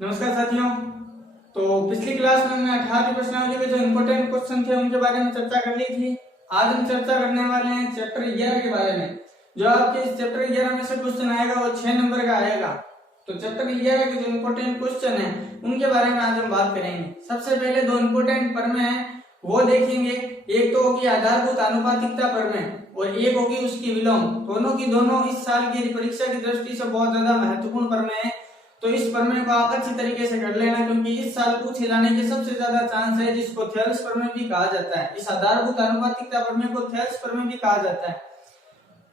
नमस्कार साथियों। तो पिछली क्लास में हमने 18वीं प्रश्नावली के जो इम्पोर्टेंट क्वेश्चन थे उनके बारे में चर्चा कर ली थी। आज हम चर्चा करने वाले हैं चैप्टर 11 के बारे में। जो आपके इस चैप्टर 11 में से क्वेश्चन आएगा वो 6 नंबर का आएगा। तो चैप्टर 11 के जो इम्पोर्टेंट क्वेश्चन है उनके बारे में आज हम बात करेंगे। सबसे पहले दो इम्पोर्टेंट प्रमेय है वो देखेंगे। एक तो होगी आधारभूत आनुपातिकता प्रमेय और एक होगी उसकी विलोम। दोनों इस साल की परीक्षा की दृष्टि से बहुत ज्यादा महत्वपूर्ण प्रमेय है। तो इस प्रमेय को आप अच्छी तरीके से कर लेना, क्योंकि इस साल पूछे जाने के सबसे ज्यादा चांस है, जिसको थेल्स प्रमेय भी कहा जाता है। इस आधारभूत आनुपातिकता प्रमेय को थेल्स प्रमेय भी कहा जाता है।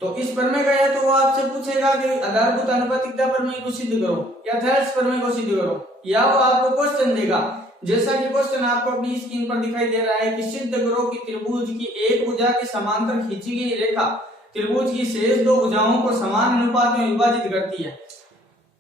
तो इस प्रमेय का या तो वो आपसे पूछेगा कि आधारभूत आनुपातिकता प्रमेय को सिद्ध करो या थेल्स प्रमेय को सिद्ध करो, या वो आपको क्वेश्चन देगा जैसा कि क्वेश्चन आपको अपनी स्क्रीन पर दिखाई दे रहा है कि सिद्ध करो कि त्रिभुज की एक भुजा के समांतर खींची गई रेखा त्रिभुज की शेष दो भुजाओं को समान अनुपात में विभाजित करती है।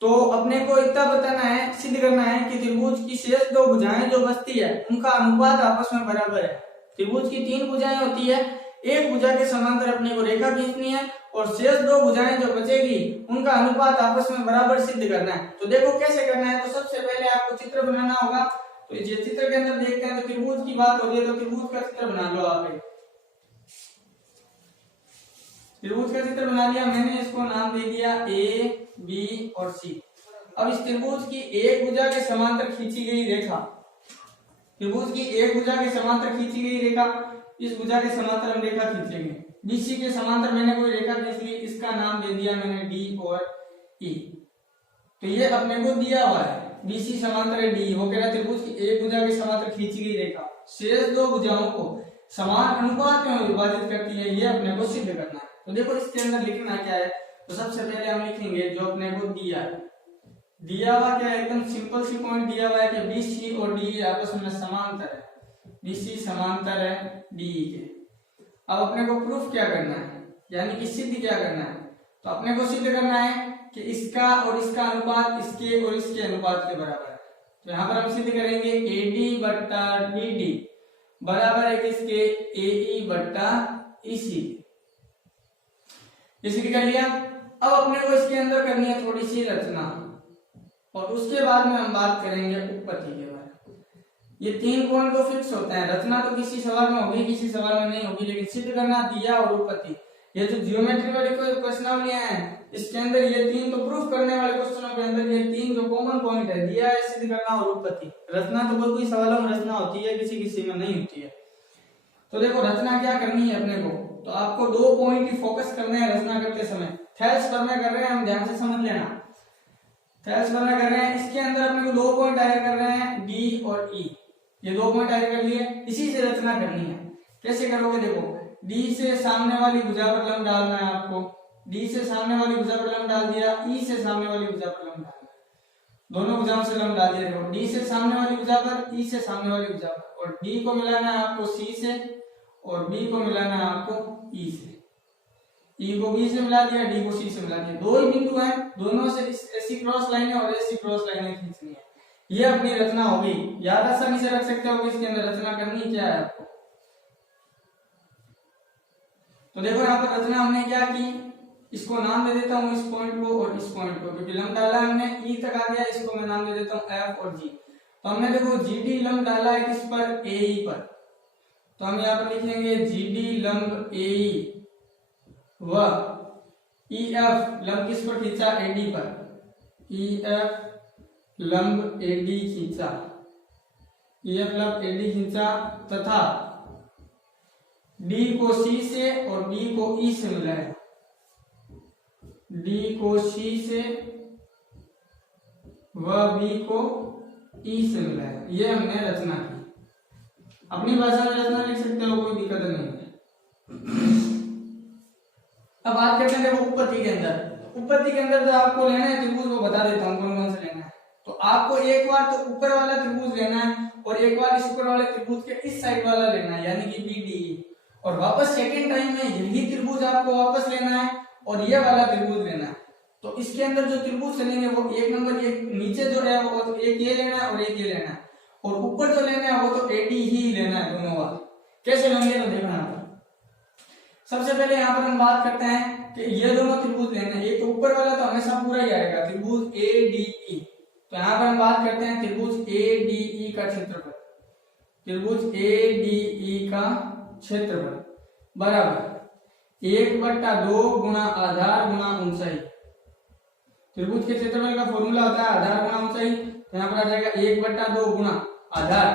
तो अपने को इतना बताना है, सिद्ध करना है कि त्रिभुज की शेष दो भुजाएं जो बचती है उनका अनुपात आपस में बराबर है। त्रिभुज की 3 भुजाएं होती है, एक भुजा के समांतर अपने को रेखा खींचनी है और शेष दो भुजाएं जो बचेगी उनका अनुपात आपस में बराबर सिद्ध करना है। तो देखो कैसे करना है। तो सबसे पहले आपको चित्र बनाना होगा। तो ये चित्र के अंदर देखते हैं तो त्रिभुज की बात हो रही है, तो त्रिभुज का चित्र बना लो। आप त्रिभुज का चित्र बना लिया मैंने, इसको नाम दे दिया ए बी और सी। अब इस त्रिभुज की एक भुजा के समांतर खींची गई रेखा, त्रिभुज की एक भुजा के समांतर खींची गई रेखा, इस भुजा के समांतर हम रेखा खींचेंगे। बीसी के समांतर मैंने कोई रेखा खींच ली, इसका नाम दे दिया मैंने डी और ई। तो ये अपने को दिया हुआ है बीसी समांतर है डी। वो कह रहा है त्रिभुज की एक भुजा के समांतर खींची गई रेखा शेष दो भुजाओं को समान अनुपात में विभाजित करती है, ये अपने को सिद्ध करना है। तो देखो इसके अंदर लिखना क्या है। तो सबसे पहले हम लिखेंगे जो अपने को दिया हुआ क्या है, एकदम सिंपल सी पॉइंट दिया हुआ है कि बीसी और डी आपस में समांतर है, बीसी समांतर है डी के। अब अपने को प्रूफ क्या करना है, यानी कि सिद्ध क्या करना है। तो अपने को सिद्ध करना है कि इसका और इसका अनुपात इसके और इसके अनुपात के बराबर है। तो यहाँ पर हम सिद्ध करेंगे एडी बट्टा बीडी बराबर है किसके, एई बट्टा ईसी। ये सिद्ध कर लिया। अब अपने को इसके अंदर करनी है थोड़ी सी रचना और उसके बाद में हम बात करेंगे उत्पत्ति के बारे में। ये 3 पॉइंट तो फिक्स होते हैं। रचना तो किसी सवाल में होगी किसी सवाल में नहीं होगी, लेकिन सिद्ध करना दिया और उत्पत्ति, ये जो ज्योमेट्री वाली कोई प्रश्नावलियां हैं इसके अंदर ये 3 तो प्रूफ करने वाले क्वेश्चनों के अंदर ये 3 जो कॉमन पॉइंट है, दिया है, सिद्ध करना और उत्पत्ति। रचना तो कोई सवालों में रचना होती है, किसी किसी में नहीं होती है। तो देखो रचना क्या करनी है अपने को, तो आपको 2 पॉइंट ही फोकस करने हैं रचना करते समय। थेल्स प्रमेय कर रहे हैं हम, ध्यान से समझ लेना। थेल्स प्रमेय कर रहे हैं, इसके अंदर अपने को 2 पॉइंट हायर कर रहे हैं डी और ई। ये 2 पॉइंट हायर कर लिए, इसी से रचना करनी है। कैसे करोगे देखो, डी से सामने वाली भुजा पर लंब डालना है आपको, डी से सामने वाली भुजा पर लंब डाल दिया, ई से सामने वाली भुजा पर लंब डालना है। दोनों भुजाओं से लंब डाल दिया। देखो डी से सामने वाली भुजा पर, ई से सामने वाली भुजा पर, और डी को मिलाना है आपको सी से और बी को मिलाना है आपको ई से। ई को बी से मिला दिया, डी को सी से मिला दिया। 2 ही बिंदु हैं, दोनों से ऐसी क्रॉस लाइनें और ऐसी क्रॉस लाइनें खींचनी है। ये अपनी रचना होगी। याद आसानी से रख सकते हो कि इसके अंदर रचना करनी क्या है आपको। तो देखो यहाँ पर रचना हमने क्या की, इसको नाम दे देता हूँ इस पॉइंट को और इस पॉइंट को, क्योंकि लंब डाला हमने ई तक आ गया, इसको मैं नाम दे देता हूँ एफ और जी। तो हमने देखो जीडी लंब डाला है किस पर, एई पर। तो हम यहाँ पर लिखेंगे जीडी लंब एई व ईएफ लंब किस पर खींचा, एडी पर। ईएफ लंब एडी खींचा, ईएफ लंब एडी खींचा तथा डी को सी से और बी को ई से मिलाया, डी को सी से व बी को ई से मिलाया। ये हमने रचना की। अपनी भाषा में रचना लिख सकते हो, कोई दिक्कत नहीं है। अब बात करते हैं उत्पत्ति के अंदर। उत्पत्ति के अंदर जो आपको लेना है त्रिभुज वो बता देता हूँ कौन कौन से लेना है। तो आपको एक बार तो ऊपर वाला त्रिभुज लेना है और एक बार इस ऊपर वाले त्रिभुज के इस साइड वाला लेना है, यानी कि बीडी। और वापस सेकेंड टाइम में यही त्रिभुज आपको वापस लेना है और ये वाला त्रिभुज लेना है। तो इसके अंदर जो त्रिभुज चलेंगे वो 1 नंबर, एक नीचे जो है वो एक ये लेना है और एक ये लेना है, और ऊपर जो लेना है वो तो एडी ही लेना है दोनों वाला। कैसे लेंगे तो देखना। सबसे पहले यहाँ पर हम बात करते हैं कि ये दोनों त्रिभुज लेने हैं। एक तो ऊपर वाला तो हमेशा पूरा ही आएगा, त्रिभुज ए डी ई। तो यहाँ पर हम बात करते हैं त्रिभुज ADE का क्षेत्रफल। त्रिभुज ADE का क्षेत्रफल बराबर 1/2 गुणा आधार गुणा ऊंचाई। त्रिभुज के क्षेत्रफल का फॉर्मूला होता है आधार गुणा ऊंचाई, तो यहाँ पर आ जाएगा 1/2 गुणा आधार।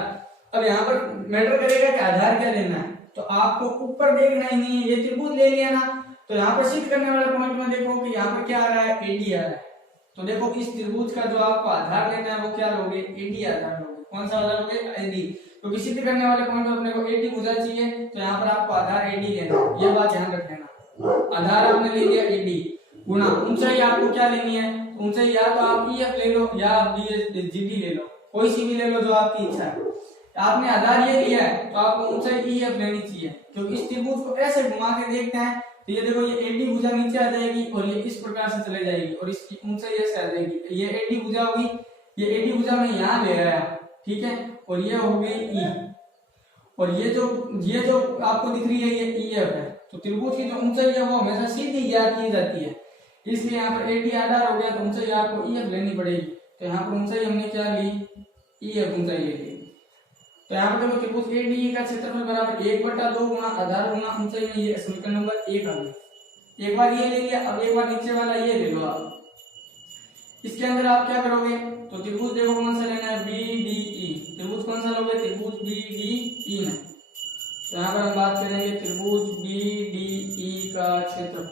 अब यहाँ पर मैटर करेगा कि आधार क्या लेना है, तो आपको ऊपर देखना ही नहीं है, ये त्रिभुज ले लिया ना, तो यहाँ पर सिद्ध करने वाले पॉइंट में देखो कि यहाँ पर क्या आ रहा है, AD आ रहा है। तो देखो इस त्रिभुज का जो आपको आधार लेना है वो क्या लोगे, AD आधार लोगे। कौन सा आधार लोगे, AD। तो सिद्ध करने वाले पॉइंट में अपने को AD भुजा चाहिए, तो यहाँ पर आपको आधार AD लेना, ये बात ध्यान रख लेना। आधार आपने ले लिया AD गुणा ऊंचाई आपको क्या लेनी है, ऊंचाई या तो आप EF ले लो या आप GD ले लो, कोई सी भी ले लो जो आपकी इच्छा है। आपने आधार ये लिया है तो आपको ऊंचाई EF लेनी चाहिए, क्योंकि इस त्रिभुज को ऐसे घुमा के देखते हैं तो ये देखो ये AD भुजा नीचे आ जाएगी और ये इस प्रकार से चले जाएगी और इसकी ऊंचाई ऐसे आ जाएगी। ये AD भुजा होगी, ये AD भुजा में यहाँ ले आया, ठीक है, और ये हो गई E, और ये जो आपको दिख रही है ये EF है। तो त्रिभुज की जो ऊंचाई है वो हमेशा सीधी ज्ञात की जाती है, इसलिए यहाँ पर AD आधार हो गया तो ऊंचाई आपको EF लेनी पड़ेगी। तो यहाँ पर ऊंचाई हमने क्या ली, EF ऊंचाई ले ली। तो यहाँ पर देखो त्रिभुज ADE का क्षेत्रफल बराबर 1/2 गुणा आधार गुणा ऊंचाई में, ये समीकरण नंबर 1 आ गया। एक बार ये ले लिया, अब एक बार नीचे वाला ये ले लो आप। इसके अंदर आप क्या करोगे, तो त्रिभुज देखो कौन सा लेना है, BDE। त्रिभुज कौन सा लोगे, त्रिभुज BDE में। तो यहाँ पर हम बात करेंगे त्रिभुज BDE का क्षेत्रफल।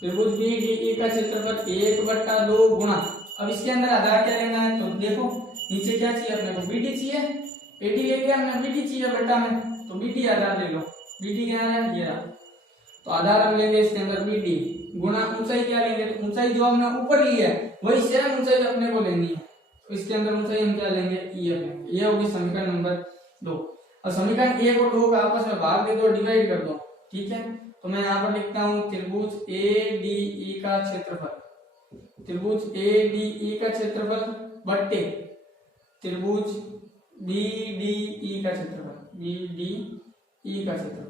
त्रिभुज BDE का क्षेत्रफल 1/2 गुणा, अब इसके अंदर आधार क्या लेना है, तो देखो नीचे क्या चाहिए अपने को, BD चाहिए, AD ले लिया हमने, BD चाहिए बटा में, तो BD आधार ले लो। BD क्या है, ये रहा। तो आधार हम लेंगे इसके अंदर BD गुणा ऊंचाई क्या लेंगे, तो ऊंचाई जो हमने ऊपर ली है वही सेम ऊंचाई अपने को लेनी है, तो इसके अंदर ऊंचाई हम क्या लेंगे, EF लेंगे। ये होगी समीकरण नंबर 2। और समीकरण 1 और 2 का आपस में भाग दे दो, डिवाइड कर दो, ठीक है। तो मैं यहाँ पर लिखता हूँ त्रिभुज ADE का क्षेत्रफल, त्रिभुज ADE का क्षेत्रफल बट्टे त्रिभुज BDE का क्षेत्रफल, BDE का क्षेत्रफल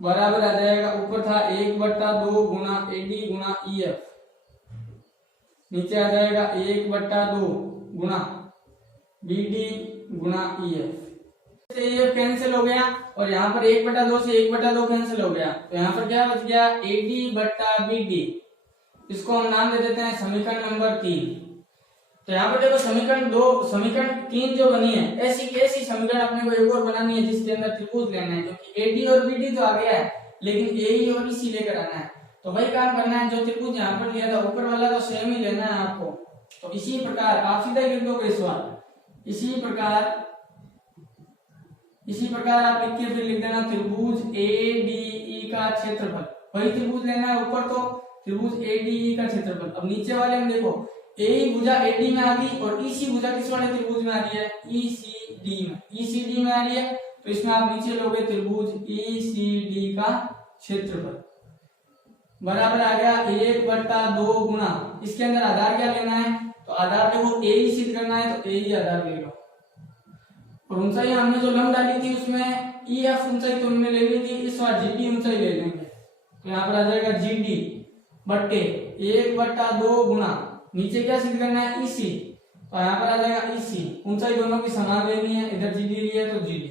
बराबर आ जाएगा, ऊपर था 1/2 गुणा AD गुणा EF, नीचे आ जाएगा 1/2 गुणा BD गुणा EF। ये कैंसिल हो गया और यहाँ पर 1/2 से 1/2 कैंसिल हो गया, तो यहाँ पर क्या बच गया, AD बट्टा BD। इसको हम नाम दे देते हैं समीकरण नंबर 3। तो यहाँ पर देखो समीकरण 3 जो बनी है, ऐसी की ऐसी समीकरण अपने को एक और बनानी है जिसके अंदर त्रिभुज लेना है, क्योंकि AD और BD तो आ गया है लेकिन AE और EC लेकर आना है। तो वही काम करना है जो त्रिभुज यहाँ पर लिया था, ऊपर वाला तो सेम ही लेना है आपको। तो इसी प्रकार आप सीधा लिख दोगे इस बार, इसी प्रकार आप लिख के फिर लिख देना त्रिभुज ADE का क्षेत्रफल। वही त्रिभुज लेना है ऊपर, तो त्रिभुज ADE का क्षेत्रफल। अब नीचे वाले में देखो AE भुजा AD में आ गई और EC भुजा किस वाले त्रिभुज में आ रही है, ECD में आ रही है। तो इसमें आप नीचे लोगे त्रिभुज ECD का क्षेत्रफल बराबर आ गया 1/2 गुणा, इसके अंदर आधार क्या लेना है, तो आधार देखो AE सिद्ध करना है तो AE आधार ले लो, और ऊंचाई हमने जो लंब डाली थी उसमें EF ऊंचाई तो हमने ले ली थी, इस बार GD ऊंचाई ले लेंगे। तो यहाँ पर आ जाएगा GD बट्टे 1/2 गुणा, नीचे क्या सिद्ध करना है, EC, तो यहाँ पर आ जाएगा EC, ऊंचाई दोनों की समान लेनी है, इधर GD ली है तो GD,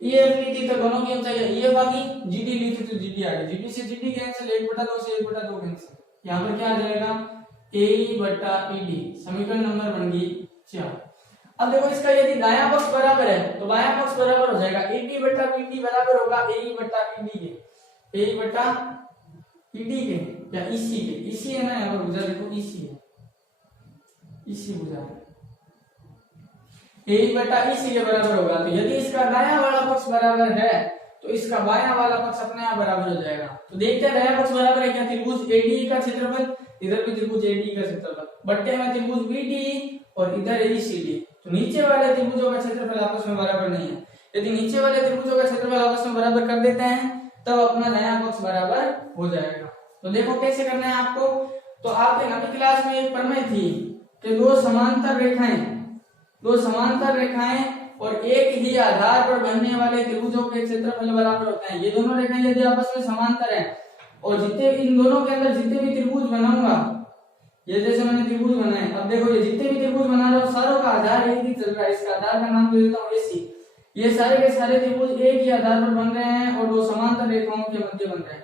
EF ली थी तो दोनों की ऊंचाई EF आ गई, GD ली थी तो GD आ गई, GD से GD कैंसिल, 1/2 से 1/2 कैंसिल, यहाँ पर क्या आ जाएगा AE बट्टा ED। समीकरण नंबर बन गई 4। अब देखो इसका यदि दायां पक्ष बराबर है तो बायां पक्ष बराबर हो जाएगा, AD बट्टा BD बराबर होगा AE बट्टा ED के, AE बट्टा ED के या EC के, EC है ना, यहाँ पर भुजा देखो EC है, EC भुजा है, AE बट्टा EC के बराबर होगा। तो यदि इसका दायां वाला पक्ष बराबर है तो इसका बायां वाला पक्ष अपने आप बराबर हो जाएगा। तो देखते हैं दायां पक्ष बराबर है क्या, त्रिभुज ADE का क्षेत्रफल, इधर भी त्रिभुज ADE का क्षेत्रफल, बट्टे में त्रिभुज BDE और इधर ECD। तो नीचे वाले त्रिभुजों का क्षेत्रफल आपस में बराबर नहीं है, यदि नीचे वाले त्रिभुजों का क्षेत्रफल आपस में बराबर कर देते हैं तब अपना दायां पक्ष बराबर हो जाएगा। तो देखो कैसे करना है आपको, तो आपके नवी क्लास में एक प्रमेय थी कि दो समांतर रेखाएं और एक ही आधार पर बनने वाले त्रिभुजों के क्षेत्रफल बराबर होते हैं। ये दोनों रेखाएं यदि आपस में समांतर हैं और इन दोनों के अंदर जितने भी त्रिभुज बनाऊंगा ये जैसे मैंने त्रिभुज बनाए, अब देखो ये जितने भी त्रिभुज बना रहा हूं सारों का आधार एक ही चल रहा है, इसका आधार का नाम दे देता हूं AC। ये सारे के सारे त्रिभुज एक ही आधार पर बन रहे हैं और दो समांतर रेखाओं के मध्य बन रहे हैं।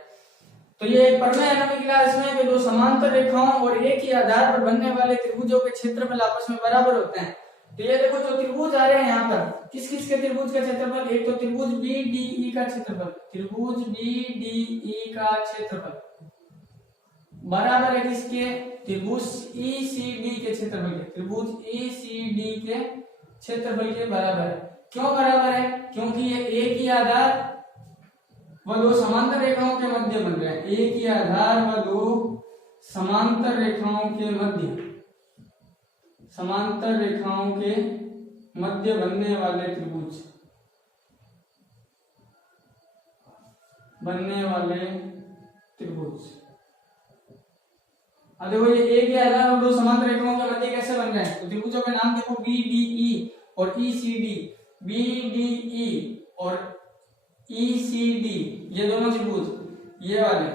तो ये एक प्रमेय है नवीं क्लास में कि दो समांतर रेखाओं और एक ही आधार पर बनने वाले त्रिभुजों के क्षेत्रफल आपस में बराबर होते हैं। तो ये देखो जो त्रिभुज आ रहे हैं यहाँ पर, किस किस के त्रिभुज का क्षेत्रफल, एक तो त्रिभुज BDE का क्षेत्रफल, त्रिभुज BDE का क्षेत्रफल बराबर है किसके, त्रिभुज ECD के क्षेत्रफल के, त्रिभुज ECD के क्षेत्रफल के बराबर है। क्यों बराबर है, क्योंकि ये एक ही आधार व दो समांतर रेखाओं के मध्य बन रहे हैं, एक ही आधार व दो समांतर रेखाओं के मध्य, समांतर रेखाओं के मध्य बनने वाले त्रिभुज, बनने वाले त्रिभुज। अब देखो ये एक ही आधार और दो समांतर रेखाओं के मध्य कैसे बन रहे हैं, तो त्रिभुजों के नाम देखो BDE और ECD, BDE और ECD ये दोनों त्रिभुज, ये वाले,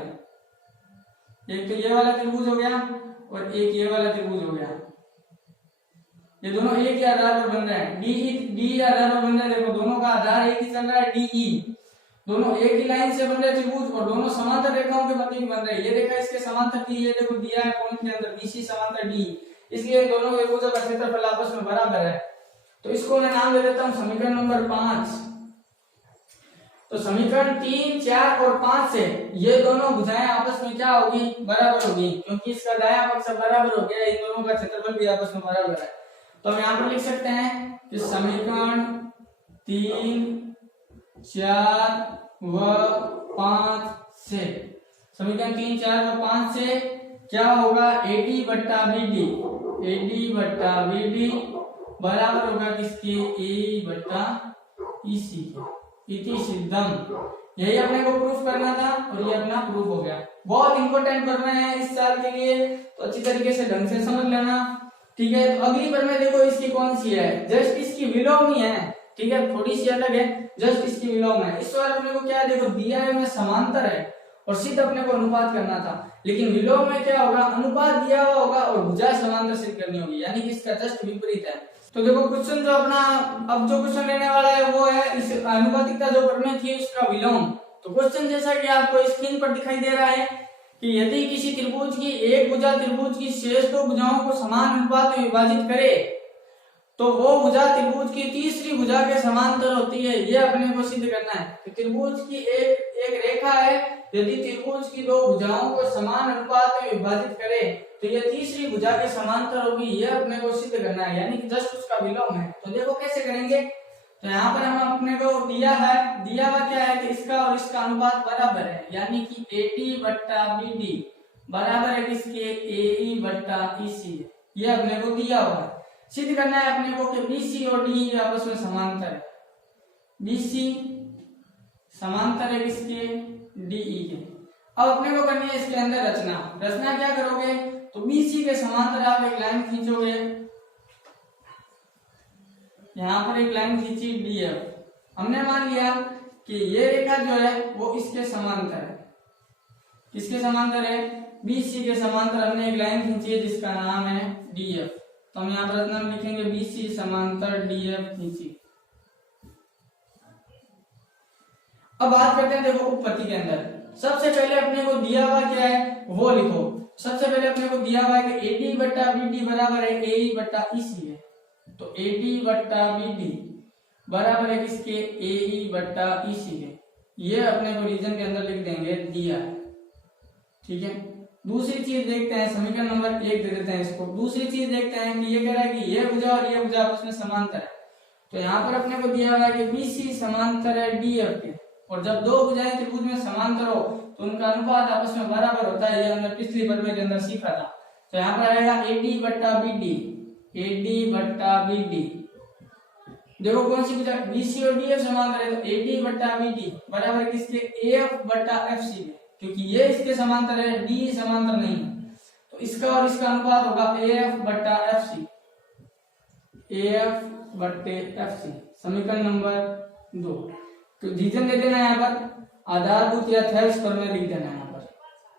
एक तो ये वाला त्रिभुज हो गया और एक ये वाला त्रिभुज हो गया, ये दोनों एक ही आधार पर बन रहे हैं, DE आधार पर बन रहे हैं। देखो दोनों का आधार एक ही चल रहा है DE, दोनों एक ही लाइन से बन रहे त्रिभुज और दोनों समांतर रेखाओं के मध्य बन रहे हैं। ये रेखा इसके समांतर थी, ये देखो दिया है पॉइंट के अंदर BC समांतर DE, इसलिए दोनों त्रिभुजों का क्षेत्रफल आपस में बराबर है। तो इसको मैं नाम दे देता हूं समीकरण नंबर 5। तो समीकरण 3, 4 और 5 से ये दोनों भुजाएं आपस में क्या होगी, बराबर होगी, क्योंकि इसका दायां पक्ष बराबर हो गया, इन दोनों का क्षेत्रफल भी आपस में बराबर है। तो हम यहाँ पर लिख सकते हैं कि समीकरण 3, 4 व 5 से, समीकरण 3, 4 व 5 से क्या होगा, AD बट्टा BD, AD बट्टा BD बराबर होगा किसके, AE बट्टा EC के। इति सिद्धम, यही अपने को प्रूफ करना था और ये अपना प्रूफ हो गया। बहुत इंपॉर्टेंट प्रमेय है इस साल के लिए, तो अच्छी तरीके से ढंग से समझ लेना, ठीक है। तो अगली प्रमेय देखो इसकी कौन सी है, जस्ट इसकी विलोमी है, ठीक है, थोड़ी सी अलग है, जस्ट इसकी विलोम है। इस बार अपने को क्या है, देखो दिया है में समांतर है और सिद्ध अपने को अनुपात करना था, लेकिन विलोम में क्या होगा, अनुपात दिया हुआ होगा और भुजा समांतर सिद्ध करनी होगी, यानी कि इसका जस्ट विपरीत है। तो देखो क्वेश्चन जो अपना अब जो क्वेश्चन लेने वाला है वो है इस अनुपातिकता जो प्रमेय थी उसका विलोम। तो क्वेश्चन जैसा कि आपको स्क्रीन पर दिखाई दे रहा है कि यदि किसी त्रिभुज की एक भुजा त्रिभुज की शेष दो भुजाओं को समान अनुपात में विभाजित करे तो वो भुजा त्रिभुज की तीसरी भुजा के समांतर होती है, ये अपने को सिद्ध करना है। तो त्रिभुज की एक रेखा है, यदि त्रिभुज की दो भुजाओं को समान अनुपात में विभाजित करे तो ये तीसरी भुजा के समांतर होगी, ये अपने को सिद्ध करना है, यानी कि जस्ट उसका विलोम है। तो देखो कैसे करेंगे, तो यहाँ पर हम अपने को दिया हुआ क्या है कि इसका और इसका अनुपात बराबर है, यानी कि AD बट्टा BD बराबर है किसके, AE बट्टा EC, ये अपने को दिया हुआ है। सिद्ध करना है अपने को कि BC और DE आपस में समांतर है, BC समांतर है किसके, DE के। अब अपने को करनी है इसके अंदर रचना क्या करोगे, तो BC के समांतर आप एक लाइन खींचोगे, यहाँ पर एक लाइन खींची DF। हमने मान लिया कि ये रेखा जो है वो इसके समांतर है, किसके समांतर है, BC के समांतर हमने एक लाइन खींची है जिसका नाम है DF। तो हम यहाँ पर रचना में लिखेंगे BC समांतर DF खींची। अब बात करते हैं देखो उत्पत्ति के अंदर, सबसे पहले अपने को दिया हुआ क्या है वो लिखो। सबसे पहले अपने को दिया हुआ है कि AD बट्टा BD बराबर है AE बट्टा EC है, तो AD बट्टा BD बराबर है किसके, AE बट्टा EC के। ये अपने को रीजन के अंदर लिख देंगे, दिया है, ठीक है। दूसरी चीज देखते हैं, समीकरण नंबर 1 दे देते हैं इसको। दूसरी चीज देखते हैं कि ये कह रहा है कि ये भुजा और ये भुजा आपस में समांतर है, तो यहाँ पर अपने को दिया हुआ है कि BC समांतर है DF के, और जब दो भुजाएं त्रिभुज में समांतर हो तो उनका अनुपात आपस में बराबर होता है, ये हमने पिछली प्रमेय के अंदर सीखा था। तो यहाँ पर आएगा AD बट्टा BD, AD बट्टा BD। देखो कौन सी भुजा, BC और DF समांतर है, तो AD बट्टा BD बराबर किसके, AF बट्टा FC के, क्योंकि ये इसके समांतर है, D समांतर नहीं है, तो इसका और इसका अनुपात होगा AF बट्टा FC, AF बट्टे FC। समीकरण नंबर 2। तो रीजन दे देना यहाँ पर आधारभूत या थेल्स प्रमेय लिख देना यहाँ पर,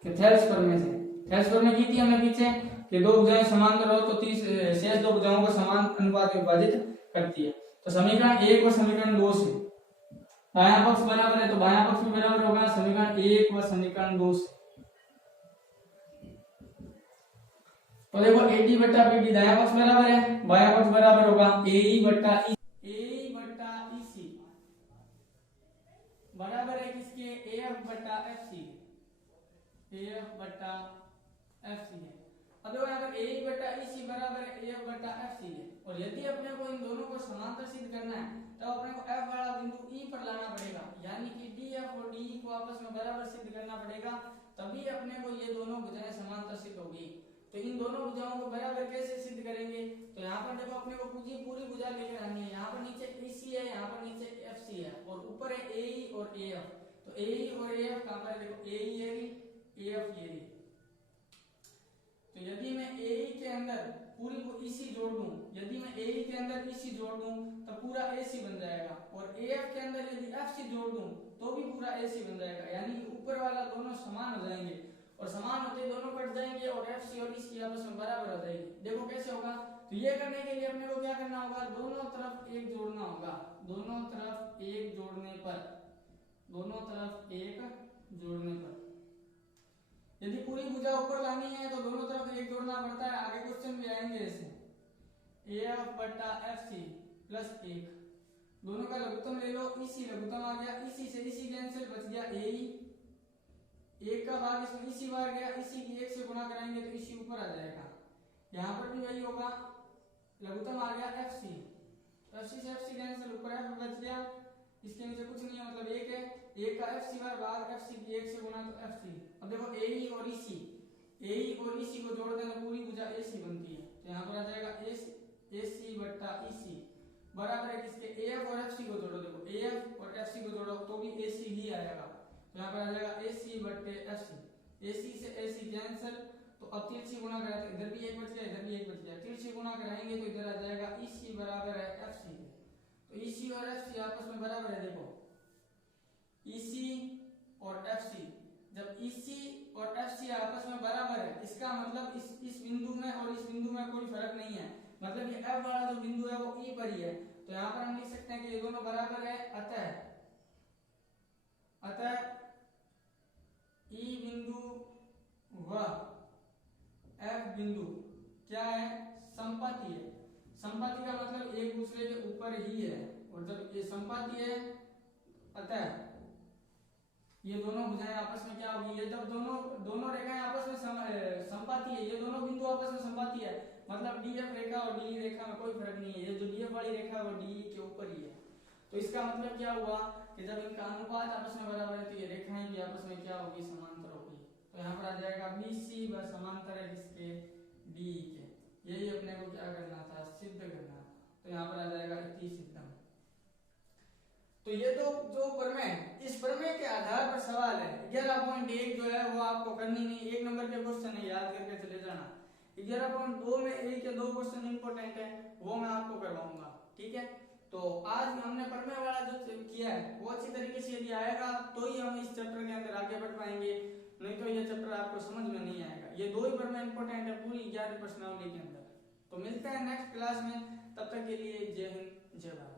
कि थेल्स प्रमेय से, थेल्स प्रमेय की थी हमने पीछे, कि दो भुजाएं समांतर हो तो शेष दो भुजाओं को समान अनुपात में विभाजित करती है। तो समीकरण 1 और समीकरण 2 से दायां पक्ष बराबर है तो बायां पक्ष भी बराबर होगा समीकरण 1 व समीकरण 2 से। तो देखो AD बट्टा BD दायां पक्ष बराबर है, बायां पक्ष बराबर होगा AE बट्टा EC बराबर है किसके AF बट्टा FC है। अब देखो यहाँ पर AE बट्टा EC बराबर है AF बट्टा FC है और यदि अपने को इन दोनों को समांतर सिद्ध करना है तो अपने को F वाला बिंदु E पर लाना पड़ेगा, यानी कि DF और DE को आपस में बराबर सिद्ध करना पड़ेगा, तभी अपने को ये दोनों भुजाएं समांतर सिद्ध होगी। तो इन दोनों भुजाओं को बराबर कैसे सिद्ध करेंगे, तो यहाँ पर देखो अपने को पूरी भुजा लेकर आनी है। यहाँ पर नीचे EC है, यहाँ पर नीचे FC है और ऊपर है AE और AF। तो AE और AF कहाँ पर है, देखो AE ये रही AF ये रही। तो यदि मैं AE के अंदर पूरी को EC जोड़ दूं, यदि मैं AE के अंदर EC जोड़ दूं तो पूरा AC बन जाएगा और AF के अंदर यदि FC जोड़ दूं तो भी पूरा AC बन जाएगा, यानी कि ऊपर वाला दोनों समान हो जाएंगे और समान होते दोनों कट जाएंगे और FC और EC आपस में बराबर हो जाएगी। देखो कैसे होगा, तो ये करने के लिए अपने को क्या करना होगा, दोनों तरफ एक जोड़ना होगा। दोनों तरफ एक जोड़ने पर यदि पूरी भुजा ऊपर लानी है तो दोनों तरफ एक जोड़ना पड़ता है। आगे क्वेश्चन भी आएंगे ऐसे AF बट्टा FC प्लस 1, दोनों का लघुत्तम ले लो, EC लघुत्तम आ गया, EC से EC कैंसिल, बच गया AE, 1 का भाग इसमें EC बाहर गया, EC की 1 से गुणा कराएंगे तो EC ऊपर आ जाएगा। यहाँ पर भी वही होगा, लघुत्तम आ गया FC, FC से FC कैंसिल, ऊपर F बच गया, इसके नीचे कुछ नहीं है मतलब 1 है, 1 का FC बार भाग FC की 1 से गुणा तो FC। अब देखो AE और EC को जोड़ देना पूरी भुजा AC बनती है, तो यहाँ पर आ जाएगा AC बट्टा EC बराबर है किसके AF और FC को जोड़ो, देखो AF और FC को जोड़ो तो भी AC ही आएगा, तो यहाँ पर आ जाएगा AC बट्टे FC, AC से AC कैंसिल, तो अब तिरछी गुणा करा तो इधर भी 1 बच गया, इधर भी 1 बच गया, तिरछी गुणा कराएंगे तो इधर आ जाएगा EC बराबर है FC, तो EC और FC आपस में बराबर है। देखो EC और FC, जब EC और FC आपस में बराबर है इसका मतलब इस बिंदु में और इस बिंदु में कोई फर्क नहीं है, मतलब ये F वाला जो बिंदु है वो E पर ही है, तो यहाँ पर हम लिख सकते हैं कि ये दोनों बराबर है। अतः E बिंदु व F बिंदु क्या है, संपाती है। संपाती का मतलब एक दूसरे के ऊपर ही है, और जब ये संपाती है अतः ये दोनों भुजाएं आपस में क्या होगी, ये जब दोनों रेखाएं आपस में संपाती है, ये दोनों बिंदु आपस में संपाती है, मतलब DF रेखा और DE रेखा में कोई फर्क नहीं है, ये जो DF वाली रेखा है वो DE के ऊपर ही है। तो इसका मतलब क्या हुआ कि जब इनका अनुपात आपस में बराबर है तो ये रेखाएं भी आपस में क्या होगी, समांतर होगी। तो यहाँ पर आ जाएगा BC व समांतर है किसके, DE के। यही अपने को क्या करना था, सिद्ध करना था, तो यहाँ पर आ जाएगा इति सिद्धम। तो ये तो जो प्रमेय, इस प्रमेय के आधार पर सवाल है 11.1 जो है वो आपको करनी नहीं, 1 नंबर के क्वेश्चन है, याद करके चले जाना। 11.2 में 1 या 2 क्वेश्चन इंपॉर्टेंट है वो मैं आपको करवाऊंगा, ठीक है। तो आज हमने प्रमेय वाला जो किया है वो अच्छी तरीके से यदि आएगा तो ही हम इस चैप्टर के अंदर आगे बढ़ पाएंगे, नहीं तो ये चैप्टर आपको समझ में नहीं आएगा। ये 2 ही प्रमेय इंपॉर्टेंट है पूरी 11 प्रश्नावली के अंदर। तो मिलते हैं नेक्स्ट क्लास में, तब तक के लिए जय हिंद जय भारत।